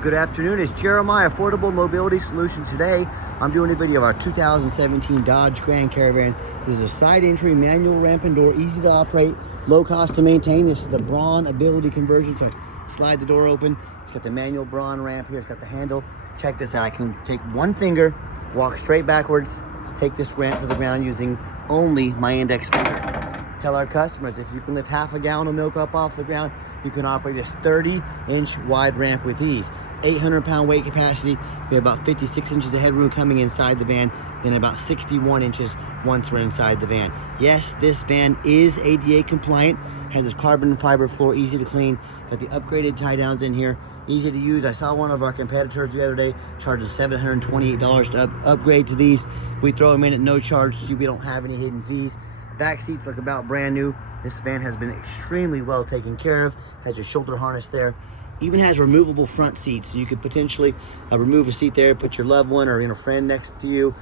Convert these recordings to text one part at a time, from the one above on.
Good afternoon, it's Jeremiah, Affordable Mobility Solution. Today, I'm doing a video of our 2017 Dodge Grand Caravan. This is a side entry, manual ramp and door, easy to operate, low cost to maintain. This is the Braun ability conversion, so I slide the door open. It's got the manual Braun ramp here, it's got the handle. Check this out, I can take one finger, walk straight backwards, take this ramp to the ground using only my index finger. Tell our customers, if you can lift half a gallon of milk up off the ground, you can operate this 30-inch wide ramp with ease. 800-pound weight capacity. We have about 56 inches of headroom coming inside the van, then about 61 inches once we're inside the van. Yes, this van is ADA compliant, has this carbon fiber floor, easy to clean, got the upgraded tie downs in here, easy to use. I saw one of our competitors the other day charges $728 to upgrade to these. We throw them in at no charge, so we don't have any hidden fees. Back seats look about brand new. This van has been extremely well taken care of. Has your shoulder harness there. Even has removable front seats, so you could potentially remove a seat there, put your loved one or a friend next to you,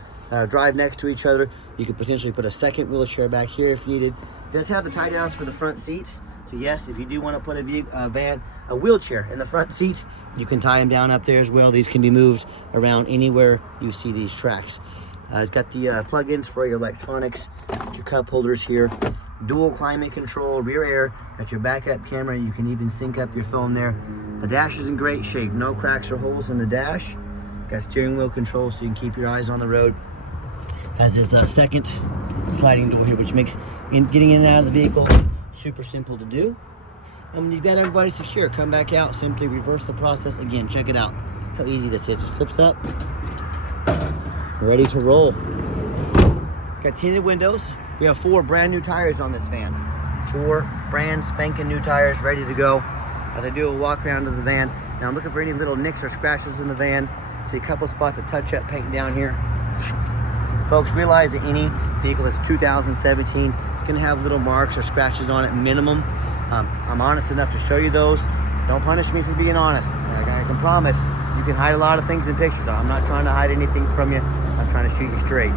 drive next to each other. You could potentially put a second wheelchair back here if needed. It does have the tie downs for the front seats. So yes, if you do want to put a wheelchair in the front seats, you can tie them down up there as well. These can be moved around anywhere you see these tracks. It's got the plug-ins for your electronics, your cup holders here, dual climate control, rear air, got your backup camera. You can even sync up your phone there. The dash is in great shape, no cracks or holes in the dash. Got steering wheel control so you can keep your eyes on the road. Has this second sliding door here, which makes getting in and out of the vehicle super simple to do. And when you've got everybody secure, come back out, simply reverse the process. Again, check it out. How easy this is. It flips up. Ready to roll. Got tinted windows. We have 4 brand new tires on this van. 4 brand spanking new tires ready to go. As I do a walk around of the van, now I'm looking for any little nicks or scratches in the van. See a couple spots of touch-up paint down here. Folks, realize that any vehicle that's 2017 is going to have little marks or scratches on it minimum. I'm honest enough to show you those. Don't punish me for being honest. I can promise you can hide a lot of things in pictures. I'm not trying to hide anything from you. I'm trying to shoot you straight.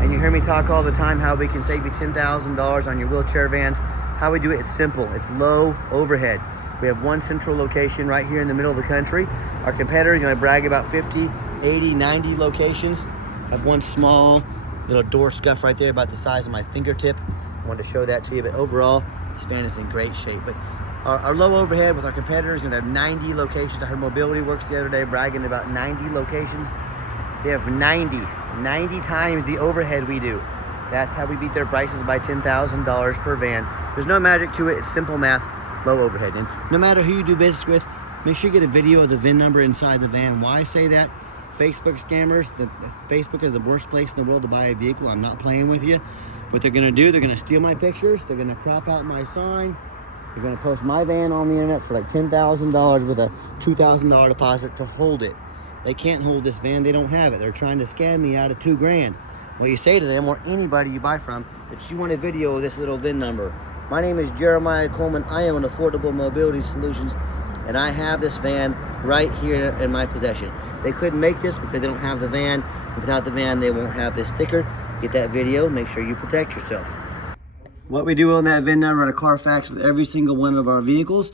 And you hear me talk all the time how we can save you $10,000 on your wheelchair vans. How we do it, it's simple. It's low overhead. We have one central location right here in the middle of the country. Our competitors, I brag about 50, 80, 90 locations. Have one small little door scuff right there about the size of my fingertip. I wanted to show that to you, but overall, this van is in great shape. But our low overhead with our competitors, and they have 90 locations. I heard Mobility Works the other day bragging about 90 locations. They have 90 times the overhead we do. That's how we beat their prices by $10,000 per van. There's no magic to it. It's simple math, low overhead. And no matter who you do business with, make sure you get a video of the VIN number inside the van. Why I say that? Facebook scammers, Facebook is the worst place in the world to buy a vehicle. I'm not playing with you. What they're gonna do, they're gonna steal my pictures. They're gonna crop out my sign. They're gonna post my van on the internet for like $10,000 with a $2,000 deposit to hold it. They can't hold this van, they don't have it. They're trying to scam me out of $2 grand. Well, you say to them, or anybody you buy from, that you want a video of this little VIN number. My name is Jeremiah Coleman. I am an Affordable Mobility Solutions, and I have this van right here in my possession. They couldn't make this because they don't have the van. Without the van, they won't have this sticker. Get that video, make sure you protect yourself. What we do on that VIN number at a Carfax with every single one of our vehicles,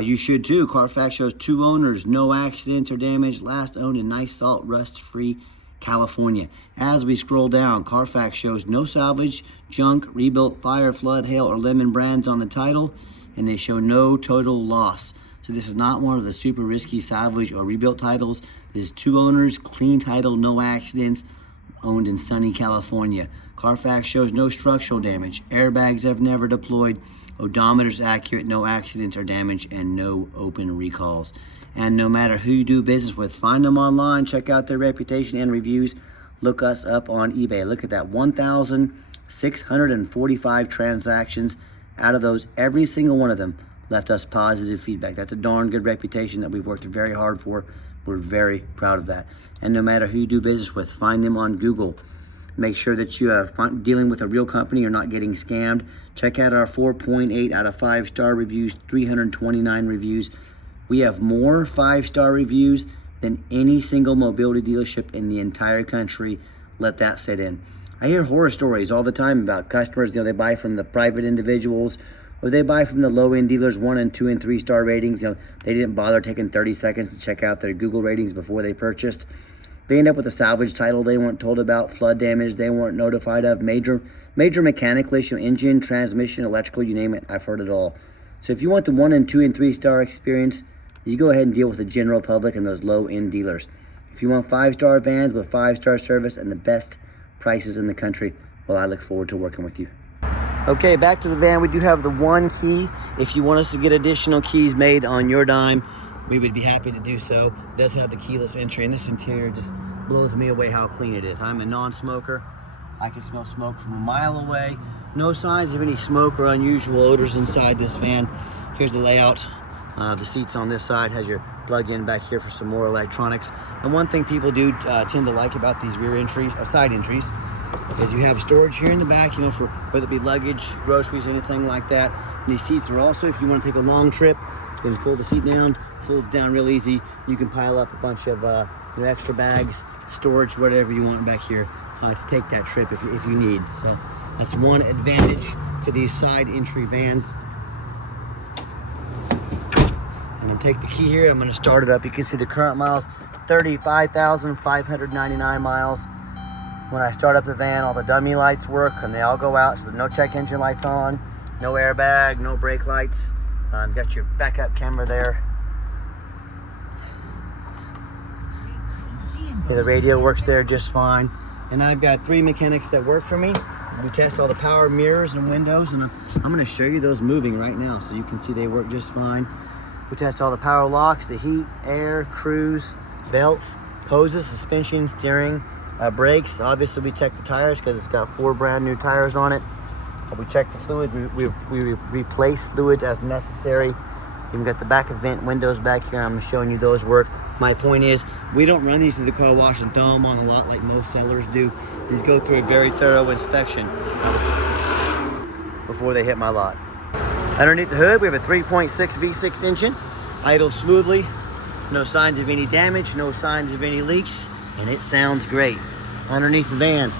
you should too. Carfax shows 2 owners, no accidents or damage, last owned in nice salt, rust-free California. As we scroll down, Carfax shows no salvage, junk, rebuilt, fire, flood, hail, or lemon brands on the title, and they show no total loss. So this is not one of the super risky salvage or rebuilt titles. This is 2 owners, clean title, no accidents, owned in sunny California. Carfax shows no structural damage, airbags have never deployed, odometer's accurate, no accidents or damage, and no open recalls. And no matter who you do business with, find them online, check out their reputation and reviews. Look us up on eBay. Look at that, 1,645 transactions. Out of those, every single one of them left us positive feedback. That's a darn good reputation that we've worked very hard for. We're very proud of that. And no matter who you do business with, find them on Google. Make sure that you are dealing with a real company, you're not getting scammed. Check out our 4.8 out of 5-star reviews, 329 reviews. We have more 5-star reviews than any single mobility dealership in the entire country. Let that sit in. I hear horror stories all the time about customers, they buy from the private individuals or they buy from the low-end dealers, 1 and 2 and 3 star ratings. You know, they didn't bother taking 30 seconds to check out their Google ratings before they purchased. They end up with a salvage title. They weren't told about flood damage. They weren't notified of major mechanical issue, engine, transmission, electrical, you name it. I've heard it all. So if you want the 1 and 2 and 3 star experience, you go ahead and deal with the general public and those low-end dealers. If you want 5-star vans with 5-star service and the best prices in the country, well, I look forward to working with you. Okay, back to the van. We do have the 1 key. If you want us to get additional keys made on your dime, we would be happy to do so. It does have the keyless entry, and this interior just blows me away how clean it is. I'm a non-smoker. I can smell smoke from a mile away. No signs of any smoke or unusual odors inside this van. Here's the layout. The seats on this side has your plug-in back here for some more electronics. And one thing people do tend to like about these rear entries, or side entries, is you have storage here in the back, you know, for whether it be luggage, groceries, anything like that. And these seats are also, if you want to take a long trip, you can fold the seat down, folds down real easy. You can pile up a bunch of you know, extra bags, storage, whatever you want back here to take that trip if you need. So that's one advantage to these side entry vans. I'm gonna take the key here, I'm gonna start it up. You can see the current miles, 35,599 miles. When I start up the van, all the dummy lights work and they all go out, so there's no check engine lights on, no airbag, no brake lights. Got your backup camera there. Yeah, the radio works there just fine. And I've got 3 mechanics that work for me. We test all the power mirrors and windows, and I'm gonna show you those moving right now so you can see they work just fine. We test all the power locks, the heat, air, cruise, belts, hoses, suspension, steering, brakes. Obviously we check the tires because it's got 4 brand new tires on it. We check the fluid, we replace fluids as necessary. Even got the back of vent windows back here. I'm showing you those work. My point is, we don't run these through the car wash and throw them on a lot like most sellers do. These go through a very thorough inspection before they hit my lot. Underneath the hood, we have a 3.6 V6 engine, idles smoothly, no signs of any damage, no signs of any leaks, and it sounds great. Underneath the van,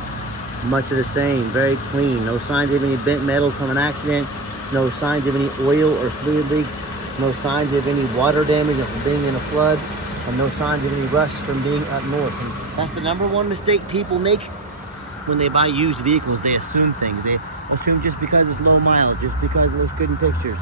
much of the same, very clean, no signs of any bent metal from an accident, no signs of any oil or fluid leaks, no signs of any water damage from being in a flood, and no signs of any rust from being up north. And that's the #1 mistake people make when they buy used vehicles. They assume things. They assume just because it's low miles, just because it looks good in pictures.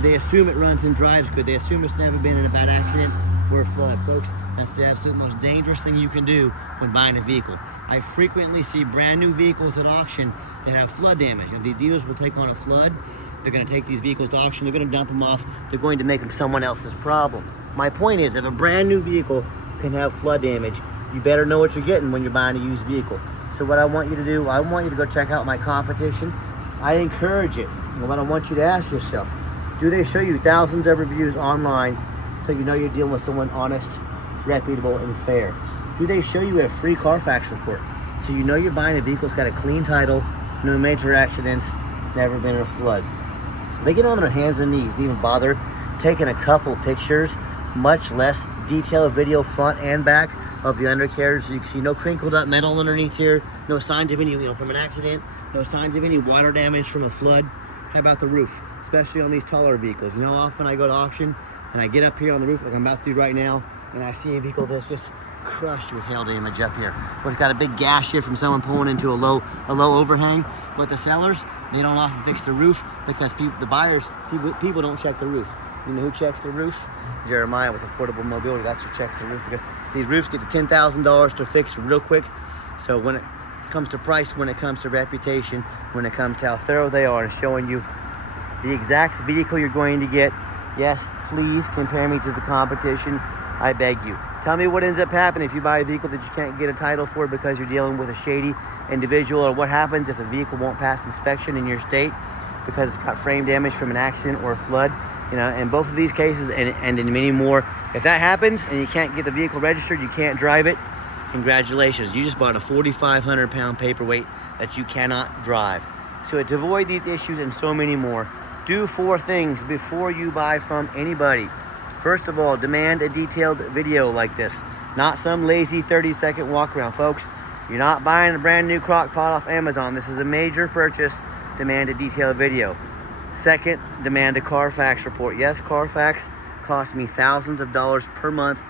They assume it runs and drives good. They assume it's never been in a bad accident or a flood. Folks, that's the absolute most dangerous thing you can do when buying a vehicle. I frequently see brand new vehicles at auction that have flood damage. And these dealers will take on a flood. They're going to take these vehicles to auction. They're going to dump them off. They're going to make them someone else's problem. My point is, if a brand new vehicle can have flood damage, you better know what you're getting when you're buying a used vehicle. So what I want you to do, I want you to go check out my competition. I encourage it. And what I want you to ask yourself, do they show you thousands of reviews online so you know you're dealing with someone honest, reputable, and fair? Do they show you a free Carfax report so you know you're buying a vehicle that's got a clean title, no major accidents, never been in a flood? They get on their hands and knees to even bother taking a couple pictures, much less detailed video front and back of the undercarriage, so you can see no crinkled up metal underneath here, no signs of any, from an accident, no signs of any water damage from a flood. How about the roof, especially on these taller vehicles? You know, often I go to auction and I get up here on the roof like I'm about to do right now, and I see a vehicle that's just crushed with hail damage up here. Or it's got a big gash here from someone pulling into a low overhang. With the sellers, they don't often fix the roof because the buyers, people don't check the roof. You know who checks the roof? Jeremiah with Affordable Mobility. That's who checks the roof, because these roofs get to $10,000 to fix real quick. So when it comes to price, when it comes to reputation, when it comes to how thorough they are and showing you the exact vehicle you're going to get, yes, please compare me to the competition. I beg you. Tell me what ends up happening if you buy a vehicle that you can't get a title for because you're dealing with a shady individual, or what happens if the vehicle won't pass inspection in your state because it's got frame damage from an accident or a flood. You know, in both of these cases and in many more, if that happens and you can't get the vehicle registered, you can't drive it, congratulations. You just bought a 4,500 pound paperweight that you cannot drive. So to avoid these issues and so many more, do 4 things before you buy from anybody. First of all, demand a detailed video like this, not some lazy 30-second walk around. Folks, you're not buying a brand new crock pot off Amazon. This is a major purchase. Demand a detailed video. Second, demand a Carfax report. Yes, Carfax costs me thousands of dollars per month,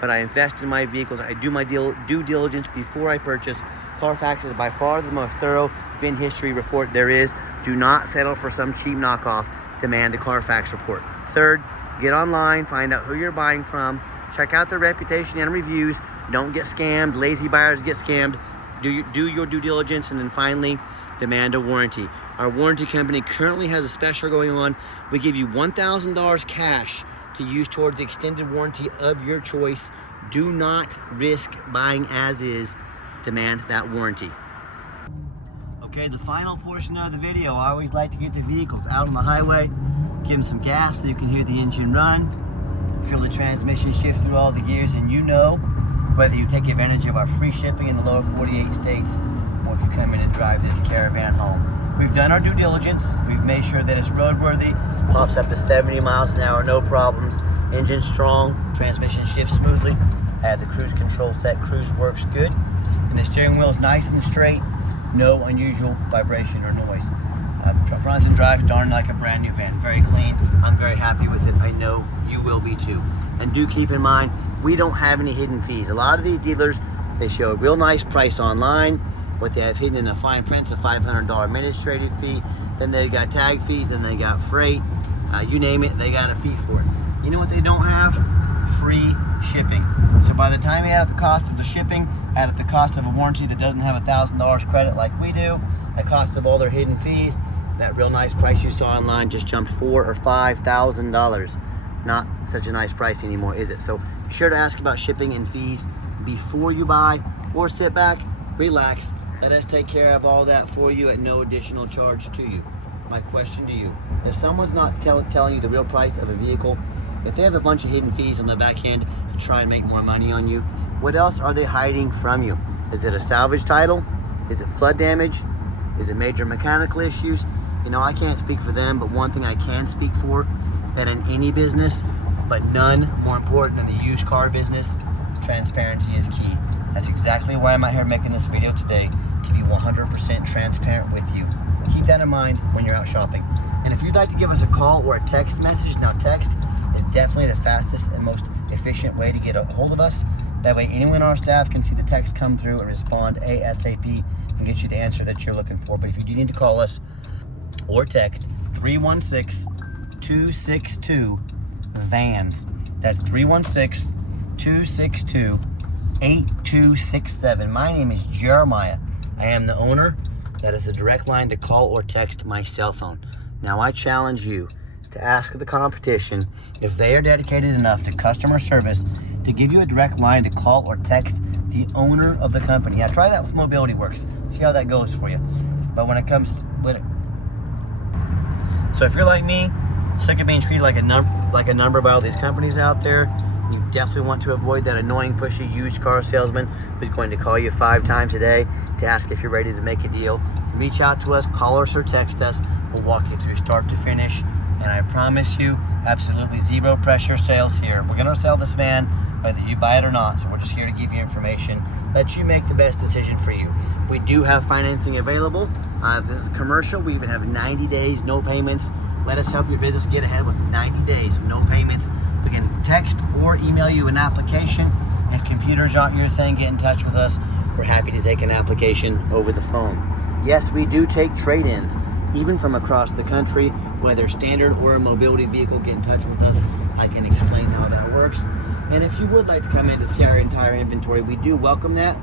but I invest in my vehicles. I do my due diligence before I purchase. Carfax is by far the most thorough VIN history report there is. Do not settle for some cheap knockoff. Demand a Carfax report. Third, get online, find out who you're buying from, check out their reputation and reviews. Don't get scammed. Lazy buyers get scammed. Do your due diligence. And then finally, demand a warranty. Our warranty company currently has a special going on. We give you $1,000 cash to use towards the extended warranty of your choice. Do not risk buying as is. Demand that warranty. Okay, the final portion of the video, I always like to get the vehicles out on the highway, give them some gas so you can hear the engine run, feel the transmission shift through all the gears, and you know whether you take advantage of our free shipping in the lower 48 states or if you come in and drive this Caravan home. We've done our due diligence. We've made sure that it's roadworthy, pops up to 70 miles an hour, no problems, engine strong, transmission shifts smoothly. I have the cruise control set, cruise works good, and the steering wheel is nice and straight, no unusual vibration or noise. Runs and drives darn like a brand new van, very clean. I'm very happy with it. I know you will be too. And do keep in mind, we don't have any hidden fees. A lot of these dealers, they show a real nice price online. What they have hidden in the fine print's a $500 administrative fee. Then they got tag fees, then they got freight. You name it, they got a fee for it. You know what they don't have? Free shipping. So by the time you add up the cost of the shipping, add up the cost of a warranty that doesn't have $1,000 credit like we do, the cost of all their hidden fees, that real nice price you saw online just jumped $4,000 or $5,000. Not such a nice price anymore, is it? So be sure to ask about shipping and fees before you buy, or sit back, relax, let us take care of all that for you at no additional charge to you. My question to you, if someone's not telling you the real price of a vehicle, if they have a bunch of hidden fees on the back end to try and make more money on you, what else are they hiding from you? Is it a salvage title? Is it flood damage? Is it major mechanical issues? You know, I can't speak for them, but one thing I can speak for, that in any business, but none more important than the used car business, transparency is key. That's exactly why I'm out here making this video today, to be 100% transparent with you. Keep that in mind when you're out shopping. And if you'd like to give us a call or a text message, now text is definitely the fastest and most efficient way to get a hold of us. That way anyone on our staff can see the text come through and respond ASAP and get you the answer that you're looking for. But if you do need to call us or text 316-262-VANS. That's 316-262-8267. My name is Jeremiah. I am the owner. That is the direct line to call or text my cell phone. Now I challenge you to ask the competition if they are dedicated enough to customer service to give you a direct line to call or text the owner of the company. Now try that with Mobility Works. See how that goes for you. But when it comes with it, so if you're like me, sick of being treated like a number by all these companies out there, you definitely want to avoid that annoying, pushy used car salesman who's going to call you 5 times a day to ask if you're ready to make a deal. Reach out to us, call us or text us. We'll walk you through start to finish. And I promise you, absolutely zero pressure sales here. We're gonna sell this van whether you buy it or not. So we're just here to give you information, let you make the best decision for you. We do have financing available. If this is commercial, we even have 90 days, no payments. Let us help your business get ahead with 90 days, no payments. We can text or email you an application. If computers aren't your thing, get in touch with us. We're happy to take an application over the phone. Yes, we do take trade-ins, even from across the country, whether standard or a mobility vehicle. Get in touch with us. I can explain how that works. And if you would like to come in to see our entire inventory, we do welcome that,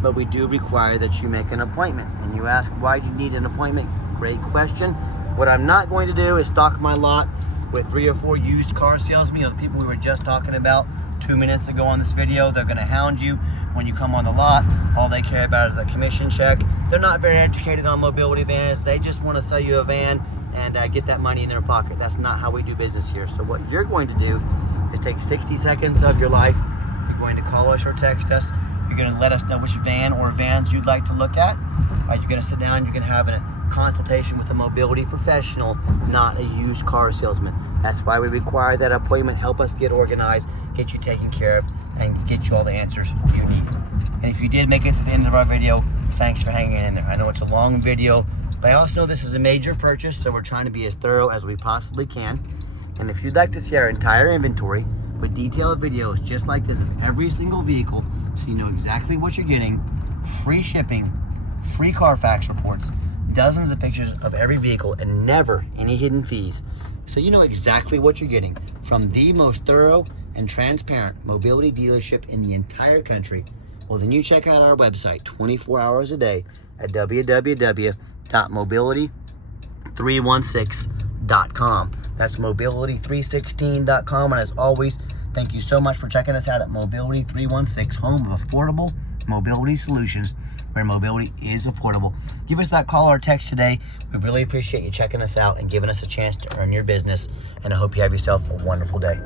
but we do require that you make an appointment. And you ask, why do you need an appointment? Great question. What I'm not going to do is stock my lot with 3 or 4 used car salesmen, the people we were just talking about 2 minutes ago on this video. They're going to hound you when you come on the lot. All they care about is the commission check. They're not very educated on mobility vans. They just want to sell you a van and get that money in their pocket. That's not how we do business here. So what you're going to do is take 60 seconds of your life. You're going to call us or text us. You're going to let us know which van or vans you'd like to look at. You're going to sit down. You're going to have a consultation with a mobility professional, not a used car salesman. That's why we require that appointment. Help us get organized, get you taken care of, and get you all the answers you need. And if you did make it to the end of our video, thanks for hanging in there. I know it's a long video, But I also know this is a major purchase, so we're trying to be as thorough as we possibly can. And if you'd like to see our entire inventory with detailed videos just like this of every single vehicle, so you know exactly what you're getting, free shipping, free Carfax reports, dozens of pictures of every vehicle, and never any hidden fees, so you know exactly what you're getting from the most thorough and transparent mobility dealership in the entire country, well, then you check out our website 24 hours a day at www.mobility316.com. That's mobility316.com. And as always, thank you so much for checking us out at Mobility 316, home of affordable mobility solutions, where mobility is affordable. Give us that call or text today. We really appreciate you checking us out and giving us a chance to earn your business. And I hope you have yourself a wonderful day.